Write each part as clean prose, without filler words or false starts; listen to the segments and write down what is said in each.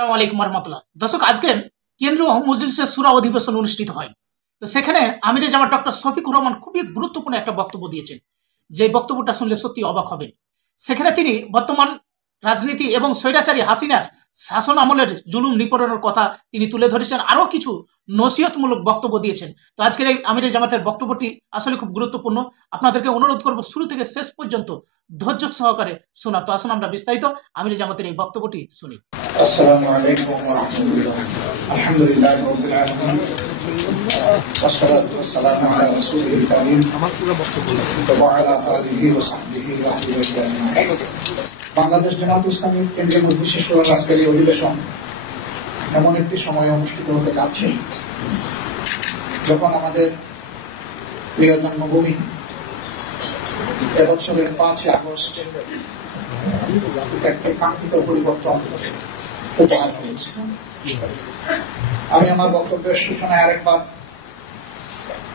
আসসালামু আলাইকুম রহমতুল্লাহ। দর্শক, আজকে কেন্দ্রীয় মজলিসের সূরা অধিবেশন অনুষ্ঠিত হয়। তো সেখানে আমিরে জামাত ডক্টর শফিকুর রহমান খুবই গুরুত্বপূর্ণ একটা বক্তব্য দিয়েছেন, যে বক্তব্যটা শুনলে সত্যি অবাক হবেন। সেখানে তিনি বর্তমান রাজনীতি এবং স্বৈরাচারী হাসিনার শাসন আমলের জুলুম নিপীড়নের কথা তিনি তুলে ধরেছেন, আরও কিছু নসিহতমূলক বক্তব্য দিয়েছেন। তো আজকের এই আমিরে জামাতের বক্তব্যটি আসলে খুব গুরুত্বপূর্ণ। আপনাদেরকে অনুরোধ করব শুরু থেকে শেষ পর্যন্ত ধৈর্য সহকারে শোনা। তো আসুন আমরা বিস্তারিত আমিরে জামাতের এই বক্তব্যটি শুনি। السلام عليكم ورحمة الله. الحمد لله رب العالمين والصلاة والسلام على رسوله الكريم وعلى آله وصحبه وأهل بيته أجمعين. বাংলাদেশ জামাত ইসলামী কেন্দ্রীয় মজলিসের শুরুর আজকের এই অধিবেশন এমন একটি সময়ে অনুষ্ঠিত হতে যাচ্ছে যখন আমাদের প্রিয় জন্মভূমি এবছরের 5 আগস্ট একটি কাঙ্ক্ষিত পরিবর্তন উপহার হয়েছে। আমি আমার বক্তব্যের সূচনায় আরেকবার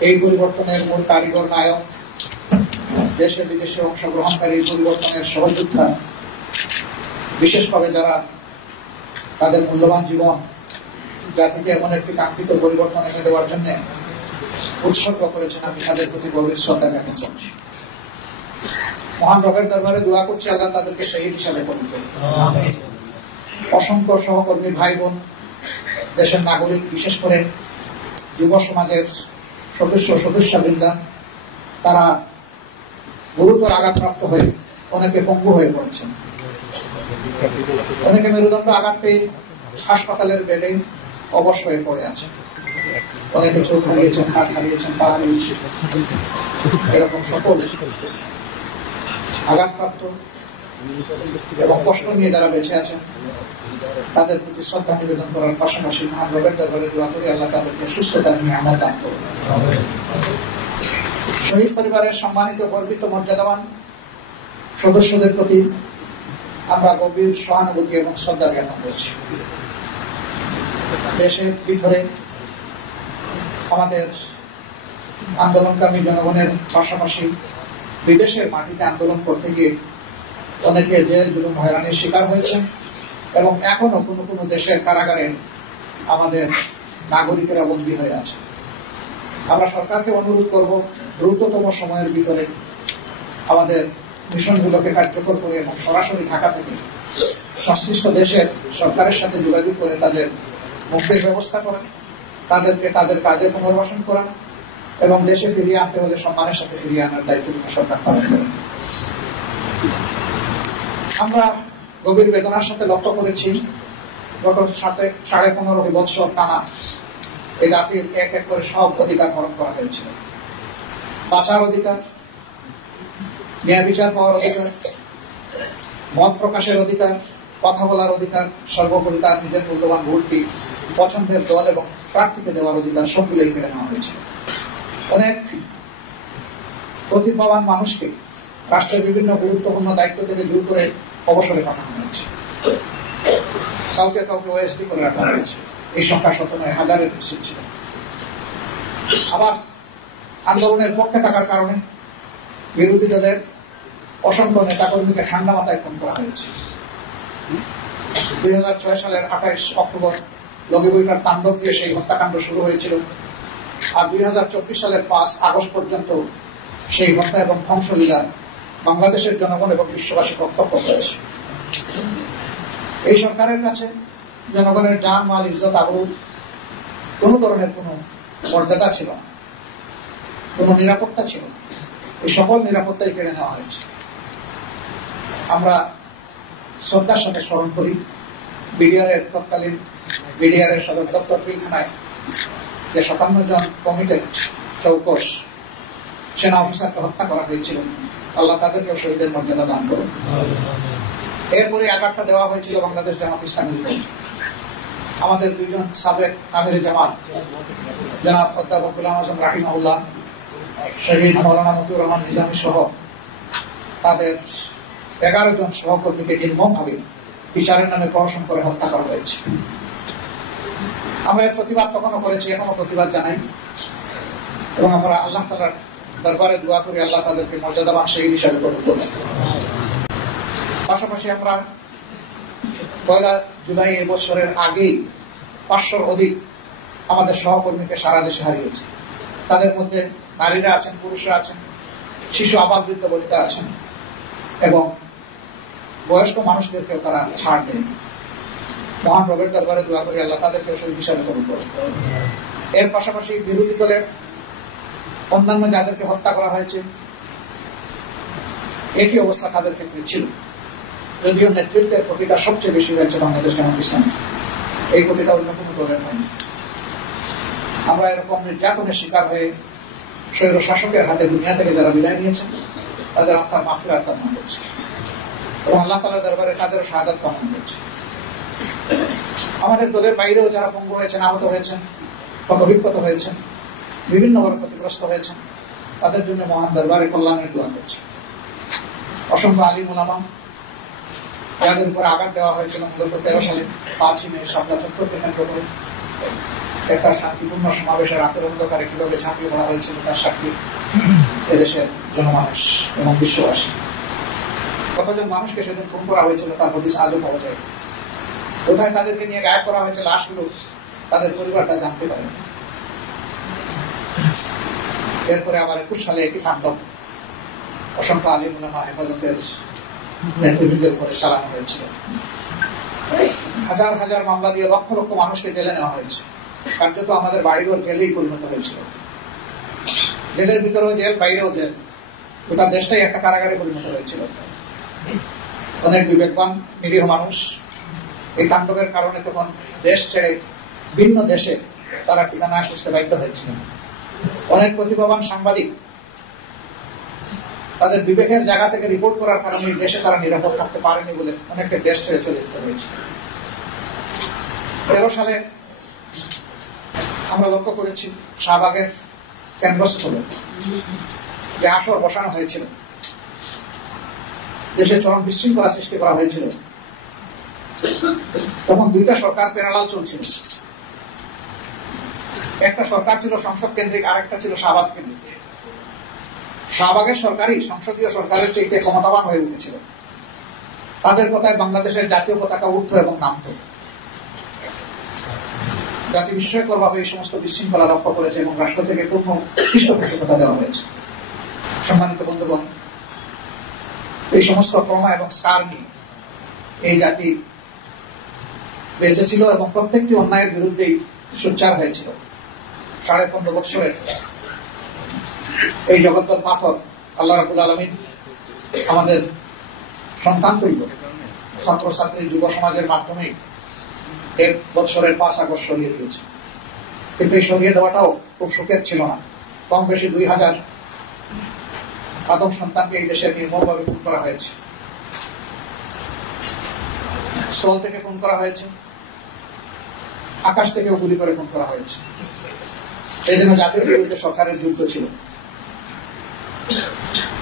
এই পরিবর্তনের মূল কারিগর, নায়ক, দেশে বিদেশে অংশগ্রহণকারী পরিবর্তনের সহযোদ্ধা, বিশেষভাবে যারা তাদের মূল্যবান জীবন জাতিকে এমন একটি কাঙ্ক্ষিত পরিবর্তন এনে দেওয়ার জন্য উৎসর্গ করেছেন, আমি তাদের প্রতি গভীর শ্রদ্ধা জ্ঞাপন করছি। মহান রবের দরবারে দোয়া করছি আল্লাহ তাদেরকে শহীদ হিসাবে পরিণত করুন। অসংখ্য সহকর্মী ভাই বোন, দেশের নাগরিক, বিশেষ করে যুব সমাজের সদস্যবৃন্দা, তারা গুরুতর আঘাতপ্রাপ্ত হয়ে অনেকে পঙ্গু হয়ে পড়েছেন, অনেকে মেরুদণ্ড আঘাত পেয়ে হাসপাতালের বেডে অবশ হয়ে পড়ে আছেন, অনেকে চোখ হারিয়েছেন, হাত হারিয়েছেন, পা হারিয়েছেন। এরকম সকল আঘাতপ্রাপ্ত এবং কষ্ট নিয়ে যারা বেঁচে আছেন তাদের প্রতি শ্রদ্ধা নিবেদন করার পাশাপাশি মহান রবের দরবারে দোয়া করি আল্লাহ তাদেরকে সুস্থতা নিয়ে আমরা দান করব। শহীদ পরিবারের সম্মানিত, গর্বিত, মর্যাদাবান সদস্যদের প্রতি আমরা গভীর সহানুভূতি এবং শ্রদ্ধা জ্ঞাপন করছি। দেশের ভিতরে আমাদের আন্দোলনকামী জনগণের পাশাপাশি বিদেশের মাটিতে আন্দোলন করতে গিয়ে অনেকে জেল, জুলুম, হয়রানির শিকার হয়েছে এবং এখনো কোনো কোনো দেশের কারাগারে আমাদের নাগরিকেরা বন্দী হয়ে আছে। আমরা সরকারকে অনুরোধ করব দ্রুততম সময়ের ভিতরে আমাদের মিশনগুলোকে কার্যকর করে এবং সরাসরি ঢাকা থেকে সংশ্লিষ্ট দেশের সরকারের সাথে যোগাযোগ করে তাদের মুক্তির ব্যবস্থা করা, তাদেরকে তাদের কাজে পুনর্বাসন করা এবং দেশে ফিরিয়ে আনতে হলে সম্মানের সাথে ফিরিয়ে আনার দায়িত্ব সরকার পালন করে। আমরা গভীর বেদনার সাথে লক্ষ্য করেছি গত 15.5 বছর টানা এই জাতির এক এক করে সব অধিকার হরণ করা হয়েছিল। বাঁচার অধিকার, ন্যায় বিচার পাওয়ার অধিকার, মত প্রকাশের অধিকার, কথা বলার অধিকার, সর্বোপরি তার নিজের মূল্যবান ভোটটি পছন্দের দল এবং প্রার্থীকে দেওয়ার অধিকার সবগুলোই কেড়ে নেওয়া হয়েছে। অনেক প্রতিভাবান মানুষকে রাষ্ট্রের বিভিন্ন গুরুত্বপূর্ণ দায়িত্ব থেকে জোর করে অবসরে পাঠানো হয়েছে, কাউকে কাউকে ওএসডি করে রাখা হয়েছে। এই সংখ্যা 17 হাজারের বেশি ছিল। আবার আন্দোলনের পক্ষে থাকার কারণে বিরোধী দলের অসংখ্য নেতাকর্মীকে ঠান্ডা মাথায় খুন করা হয়েছে। 2006 সালের 28 অক্টোবর লগিবইটার তাণ্ডব দিয়ে সেই হত্যাকাণ্ড শুরু হয়েছিল, আর 2024 সালের 5 আগস্ট পর্যন্ত সেই হত্যা এবং ধ্বংসলীলা বাংলাদেশের জনগণ এবং বিশ্ববাসী প্রত্যক্ষ করেছে। এই সরকারের কাছে জনগণের জান, মাল, ইজ্জত, আবরু কোনো ধরনের কোনো মর্যাদা ছিল না, কোনো নিরাপত্তা ছিল না। এই সকল নিরাপত্তাই কেড়ে নেওয়া হয়েছে। আমরা শ্রদ্ধার সাথে স্মরণ করি তৎকালীন বিডিআরের সদর দপ্তর পিলখানায় যে 57 জন কমিটেড চৌকস সেনা অফিসারকে হত্যা করা হয়েছিল। আল্লাহ তাদেরকেও শহীদের মর্যাদা দান করুন। এরপরে আঘাতটা দেওয়া হয়েছিল বাংলাদেশ জামাত ইসলামীর উপর। আমাদের 2 জন সাবেক আমিরে জামাত, জনাব অধ্যাপক গোলাম আজম রাহিমাহুল্লাহ, শহীদ মৌলানা মতিউর রহমান নিজামী সহ তাদের 11 জন সহকর্মীকে নির্মমভাবে বিচারের নামে প্রহসন করে হত্যা করা হয়েছে। আমরা এর প্রতিবাদ তখনও করেছি, এখনো প্রতিবাদ জানাই এবং আমরা আল্লাহ তাআলার দরবারে দোয়া করি আল্লাহ তাদেরকে মর্যাদাবান শহীদ হিসাবে কবুল করুন। পাশাপাশি আমরা 1 জুলাই এবছরের আগেই 500-র অধিক আমাদের সহকর্মীকে সারা দেশে হারিয়েছে। তাদের মধ্যে নারীরা আছেন, পুরুষরা আছেন, শিশু, আবাল, বৃদ্ধ বনিতা আছেন এবং বয়স্ক মানুষদেরকেও তারা ছাড় দেন। মহান রবের দরবারে দোয়া করি আল্লাহ তাদেরকে শহীদ হিসাবে কবুল করেন। এর পাশাপাশি বিরোধী দলের অন্যান্য যাদেরকে হত্যা করা হয়েছে একই অবস্থা তাদের ক্ষেত্রে ছিল, যদিও নেতৃত্বের ক্ষতিটা সবচেয়ে বেশি হয়েছে বাংলাদেশ জামায়াত ইসলামী। এই ক্ষতিটা অন্য কোনো দলের হয়নি। আমরা এরকম নির্যাতনের শিকার হয়ে স্বৈর শাসকের হাতে দুনিয়া থেকে যারা বিদায় নিয়েছেন তাদের আত্মার মাগফিরাত কামনা করছি এবং আল্লাহ তাআলার দরবারে তাদেরও শাহাদাত কামনা করছি। আমাদের দলের বাইরেও যারা পঙ্গু হয়েছেন, আহত হয়েছেন, অভিজ্ঞত হয়েছেন, বিভিন্নভাবে ক্ষতিগ্রস্ত হয়েছেন, তাদের জন্য মহান দরবারে কল্যাণের দোয়া করছি। অসংখ্য আলিম ওলামা যাদের উপরে আঘাত দেওয়া হয়েছিল মূলত 13 সালে 5ই মে শাপলা চত্বর থেকে কেন্দ্র করে একটা শান্তিপূর্ণ সমাবেশের রাতের অন্ধকারে কিভাবে ঝাঁপিয়ে পড়া হয়েছিল তার সাক্ষী এদেশের জনমানুষ এবং বিশ্ববাসী। কতজন মানুষকে সেদিন খুন করা হয়েছিল তার হদিস আজও পাওয়া যায়। কোথায় তাদেরকে নিয়ে গায়েব করা হয়েছে লাশগুলো তাদের পরিবারটা জানতে পারে। এরপরে আবার 21 সালে একই তাণ্ডব অসংখ্য আলিম ওলামা হেফাজতের নেতৃবৃন্দের উপরে চালানো হয়েছিল। হাজার হাজার মামলা দিয়ে লক্ষ লক্ষ মানুষকে জেলে নেওয়া হয়েছে। কার্যত আমাদের বাড়িঘর জেলেই পরিণত হয়েছিল। জেলের ভিতরেও জেল, বাইরেও জেল, গোটা দেশটাই একটা কারাগারে পরিণত হয়েছিল। অনেক বিবেকবান নিরীহ মানুষ এই তাণ্ডবের কারণে তখন দেশ ছেড়ে ভিন্ন দেশে তারা ঠিকানা খুঁজতে বাধ্য হয়েছিল। অনেক প্রতিভাবান সাংবাদিক তাদের বিবেকের জায়গা থেকে রিপোর্ট করার কারণে দেশে তারা নিরাপদ থাকতে পারেনি বলে অনেককে দেশ ছেড়ে চলে যেতে হয়েছে। 13 সালে আমরা লক্ষ্য করেছি শাহবাগের কেন্দ্রস্থলে যে আসর বসানো হয়েছিল, দেশে চরম বিশৃঙ্খলা সৃষ্টি করা হয়েছিল। তখন 2টা সরকার প্যারালাল চলছিল। একটা সরকার ছিল সংসদ কেন্দ্রিক, আরেকটা ছিল শাহবাগ কেন্দ্রিক। শাহবাগের সরকারই সংসদীয় সরকারের চেয়ে ক্ষমতাবান হয়ে উঠেছিল। তাদের কথায় বাংলাদেশের জাতীয় পতাকা উঠত এবং নামত। জাতি বিস্ময়করভাবে এই সমস্ত বিশৃঙ্খলা রক্ষা করেছে এবং রাষ্ট্র থেকে পূর্ণ পৃষ্ঠপোষকতা দেওয়া হয়েছে। সম্মানিত বন্ধুগণ, এই সমস্ত ট্রমা এবং স্কার নিয়ে এই জাতি বেঁচেছিল এবং প্রত্যেকটি অন্যায়ের বিরুদ্ধেই সোচ্চার হয়েছিল। 15.5 বছরের এই জগদ্দল পাথর আল্লাহ রাব্বুল আলামিন আমাদের সন্তান তুল্য ছাত্রছাত্রী যুব সমাজের মাধ্যমে 1 বছরের 5 আগস্ট সরিয়ে দিয়েছে। কিন্তু এই সরিয়ে দেওয়াটাও খুব সুখের ছিল না। কম বেশি 2000 আদম সন্তানকে এই দেশে নির্মমভাবে খুন করা হয়েছে। স্থল থেকে খুন করা হয়েছে, আকাশ থেকেও গুলি করে খুন করা হয়েছে। এই জন্য জাতির বিরুদ্ধে সরকারের যুদ্ধ ছিল।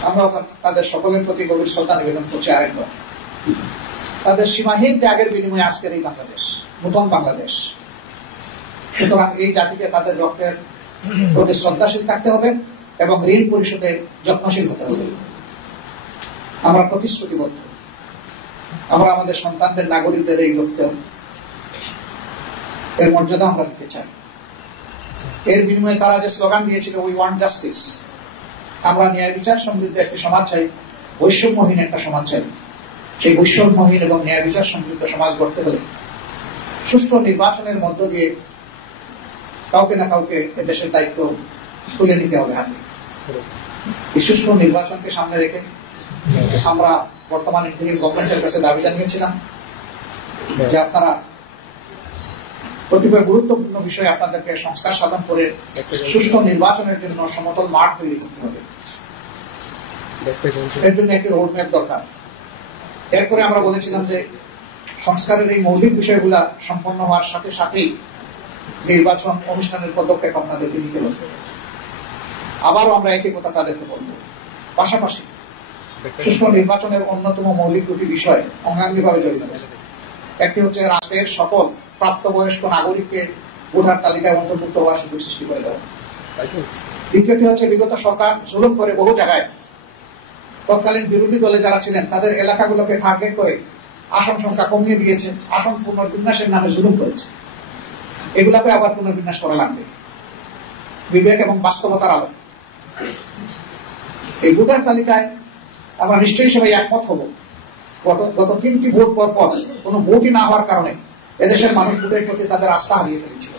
আমরা তাদের সকলের প্রতি গভীর শ্রদ্ধা নিবেদন করছি আরেকবার। তাদের সীমাহীন ত্যাগের বিনিময়ে আজকের এই বাংলাদেশ, নতুন বাংলাদেশ। সুতরাং এই জাতিকে তাদের রক্তের প্রতি শ্রদ্ধাশীল থাকতে হবে এবং ঋণ পরিশোধে যত্নশীল হতে হবে। আমরা প্রতিশ্রুতিবদ্ধ। আমরা আমাদের সন্তানদের, নাগরিকদের এই লক্ষ্য, এর মর্যাদা আমরা দিতে চাই। এর বিনিময়ে তারা যে স্লোগান দিয়েছিল, উই ওয়ান্ট জাস্টিস, আমরা ন্যায় বিচার সমৃদ্ধ একটি সমাজ চাই, বৈষম্যহীন একটা সমাজ চাই। সেই বৈষম্যহীন এবং ন্যায় বিচার সমৃদ্ধ সমাজ গড়তে হলে সুষ্ঠু নির্বাচনের মধ্য দিয়ে কাউকে না কাউকে দেশের দায়িত্ব তুলে নিতে হবে হাতে। এই সুষ্ঠু নির্বাচনকে সামনে রেখে আমরা বর্তমান ইন্টারিম গভর্নমেন্টের কাছে দাবি জানিয়েছিলাম যে আপনারা কতিপয় গুরুত্বপূর্ণ বিষয়ে আপনাদেরকে সংস্কার সাধন করে সুষ্ঠু নির্বাচনের জন্য সমতল মাঠ তৈরি করতে হবে। এর জন্য একটি রোডম্যাপ দরকার। এরপরে আমরা বলেছিলাম যে সংস্কারের এই মৌলিক বিষয়গুলা সম্পন্ন হওয়ার সাথে সাথেই নির্বাচন অনুষ্ঠানের পদক্ষেপ আপনাদেরকে নিতে হবে। আবারও আমরা একই কথা তাদেরকে বলব। পাশাপাশি সুষ্ঠু নির্বাচনের অন্যতম মৌলিক 2টি বিষয় অঙ্গাঙ্গিভাবে জড়িত। একটি হচ্ছে রাষ্ট্রের সকল প্রাপ্তবয়স্ক নাগরিককে ভোটার তালিকায় অন্তর্ভুক্ত হওয়ার সুযোগ সৃষ্টি করে দেওয়া। দ্বিতীয়টি হচ্ছে বিগত সরকার জুলুম করে বহু জায়গায় তৎকালীন বিরোধী দলে যারা ছিলেন তাদের এলাকাগুলোকে টার্গেট করে আসন সংখ্যা কমিয়ে দিয়েছে, আসন পুনর্বিন্যাসের নামে জুলুম করেছে। এগুলাকে আবার পুনর্বিন্যাস করা লাগবে বিবেক এবং বাস্তবতার আলো। এই ভোটার তালিকায় আমরা নিশ্চয়ই সবাই একমত হব। গত 3টি ভোট পর কোনো ভোটই না হওয়ার কারণে এদেশের মানুষ ভোটের প্রতি তাদের আস্থা হারিয়ে ফেলেছিল।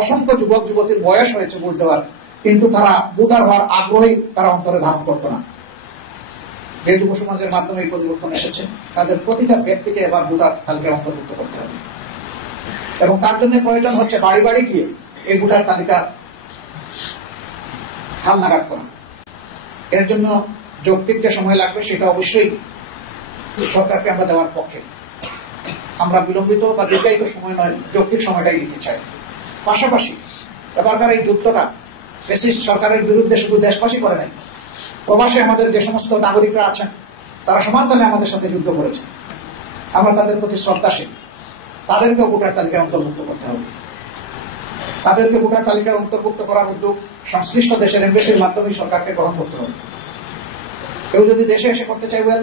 অসংখ্য যুবক যুবতীর বয়স হয়েছে ভোট দেওয়ার, কিন্তু তারা ভোটার হওয়ার আগ্রহী তারা অন্তরে ধারণ করত না। যে যুব সমাজের মাধ্যমে এই পরিবর্তন এসেছে, তাদের প্রতিটা ব্যক্তিকে এবার ভোটার তালিকায় অন্তর্ভুক্ত করতে হবে এবং তার জন্য প্রয়োজন হচ্ছে বাড়ি বাড়ি গিয়ে এই ভোটার তালিকা হালনাগাদ করা। এর জন্য যৌক্তিক যে সময় লাগবে সেটা অবশ্যই সরকারকে আমরা দেওয়ার পক্ষে। আমরা বিলম্বিত বা দীর্ঘায়িত সময় নয়, যৌক্তিক সময়টাই দিতে চাই। পাশাপাশি এবারকার এই যুদ্ধটা ফ্যাসিস্ট সরকারের বিরুদ্ধে শুধু দেশবাসী করে নাই, প্রবাসে আমাদের যে সমস্ত নাগরিকরা আছেন তারা সমানতালে আমাদের সাথে যুদ্ধ করেছে। আমরা তাদের প্রতি শ্রদ্ধাশীল। তাদেরকেও ভোটার তালিকায় অন্তর্ভুক্ত করতে হবে। তাদেরকে ভোটার তালিকায় অন্তর্ভুক্ত করার উদ্যোগ সংশ্লিষ্ট দেশের এমবেসির মাধ্যমে সরকারকে গ্রহণ করতে হবে। কেউ যদি দেশে এসে করতে চাইবেন,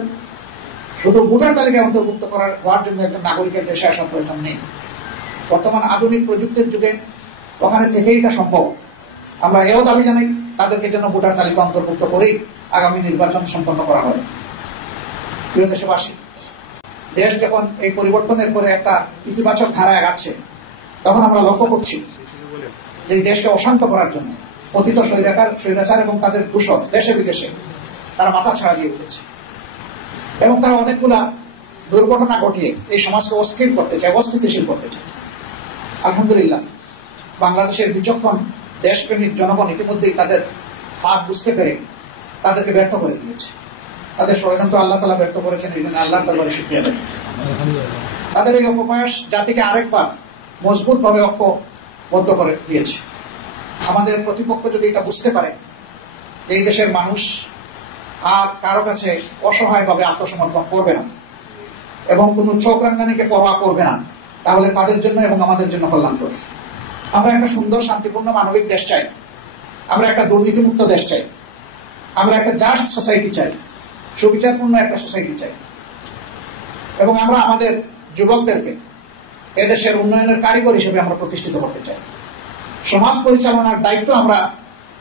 শুধু ভোটার তালিকায় অন্তর্ভুক্ত হওয়ার জন্য একজন নাগরিকের দেশে আসার প্রয়োজন নেই। বর্তমান আধুনিক প্রযুক্তির যুগে ওখানে থেকেই এটা সম্ভব। আমরা এও দাবি জানাই তাদেরকে যেন ভোটার তালিকা অন্তর্ভুক্ত করেই আগামী নির্বাচন সম্পন্ন করা হয়। প্রিয় দেশবাসী, দেশ যখন এই পরিবর্তনের পরে একটা ইতিবাচক ধারায় আগাচ্ছে, তখন আমরা লক্ষ্য করছি যে এই দেশকে অশান্ত করার জন্য পতিত স্বৈরাচার এবং তাদের দূষক দেশে বিদেশে তারা মাথা ছাড়া দিয়ে উঠেছে এবং তারা অনেকগুলা দুর্ঘটনা ঘটিয়ে এই সমাজকে অস্থির করতে চায়, অস্থিতিশীল করতে চায়। আলহামদুলিল্লাহ, বাংলাদেশের বিচক্ষণ দেশপ্রেমিক জনগণ ইতিমধ্যেই তাদের ফাঁদ বুঝতে পেরে তাদেরকে ব্যর্থ করে দিয়েছে। তাদের ষড়যন্ত্র আল্লাহ তাআলা ব্যর্থ করেছেন, এই জন্য আল্লাহর দরবারে শুকরিয়া দেন। তাদের এই অপপ্রয়াস জাতিকে আরেকবার মজবুত ভাবে ঐক্যবদ্ধ করে দিয়েছে। আমাদের প্রতিপক্ষ যদি এটা বুঝতে পারে এই দেশের মানুষ আর কারো কাছে অসহায়ভাবে আত্মসমর্পণ করবে না এবং কোনো চোখ রাঙ্গানিকে পরোয়া করবে না, তাহলে তাদের জন্য এবং আমাদের জন্য কল্যাণকর। আমরা একটা সুন্দর শান্তিপূর্ণ মানবিক দেশ চাই, আমরা একটা দুর্নীতিমুক্ত দেশ চাই, আমরা একটা জাস্ট সোসাইটি চাই, সুবিচারপূর্ণ একটা সোসাইটি চাই এবং আমরা আমাদের যুবকদেরকে এদেশের উন্নয়নের কারিগর হিসেবে আমরা প্রতিষ্ঠিত করতে চাই। সমাজ পরিচালনার দায়িত্ব আমরা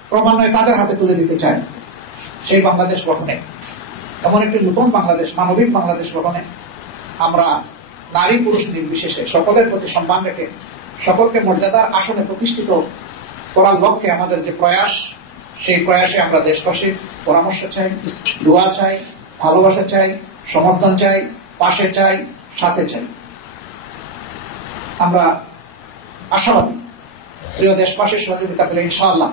ক্রমান্বয়ে তাদের হাতে তুলে দিতে চাই। সেই বাংলাদেশ গঠনে, এমন একটি নতুন বাংলাদেশ, মানবিক বাংলাদেশ গঠনে আমরা নারী পুরুষ নির্বিশেষে সকলের প্রতি সম্মান রেখে সকলকে মর্যাদার আসনে প্রতিষ্ঠিত করার লক্ষ্যে আমাদের যে প্রয়াস, সেই প্রয়াসে আমরা দেশবাসীর পরামর্শ চাই, দোয়া চাই, ভালোবাসা চাই, সমর্থন চাই, পাশে চাই, সাথে চাই। আমরা আশাবাদী প্রিয় দেশবাসীর সহযোগিতা পেলে ইনশাআল্লাহ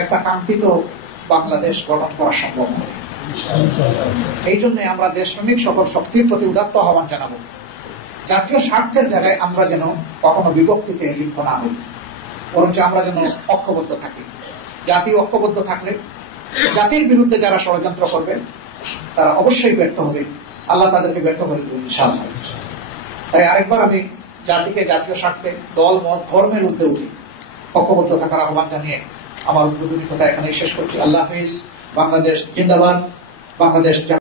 একটা কাঙ্ক্ষিত বাংলাদেশ গঠন করা সম্ভব হবে। এই জন্য আমরা দেশপ্রেমিক সকল শক্তির প্রতি উদাত্ত আহ্বান জানাবো। জাতীয় স্বার্থের জায়গায় আমরা যেন কখনো বিভক্তিতে লিপ্ত না হই, বরঞ্চ আমরা যেন ঐক্যবদ্ধ থাকি। জাতি ঐক্যবদ্ধ থাকলে জাতির বিরুদ্ধে যারা ষড়যন্ত্র করবে তারা অবশ্যই ব্যর্থ হবে, আল্লাহ তাদেরকে ব্যর্থ করে দেবেন ইনশাআল্লাহ। তাই আরেকবার আমি জাতিকে জাতীয় স্বার্থে দল মত ধর্মের ঊর্ধ্বে উঠে ঐক্যবদ্ধ থাকার আহ্বান জানিয়ে আমার উদ্বোধনী কথা এখানেই শেষ করছি। আল্লাহ হাফিজ। বাংলাদেশ জিন্দাবাদ। বাংলাদেশ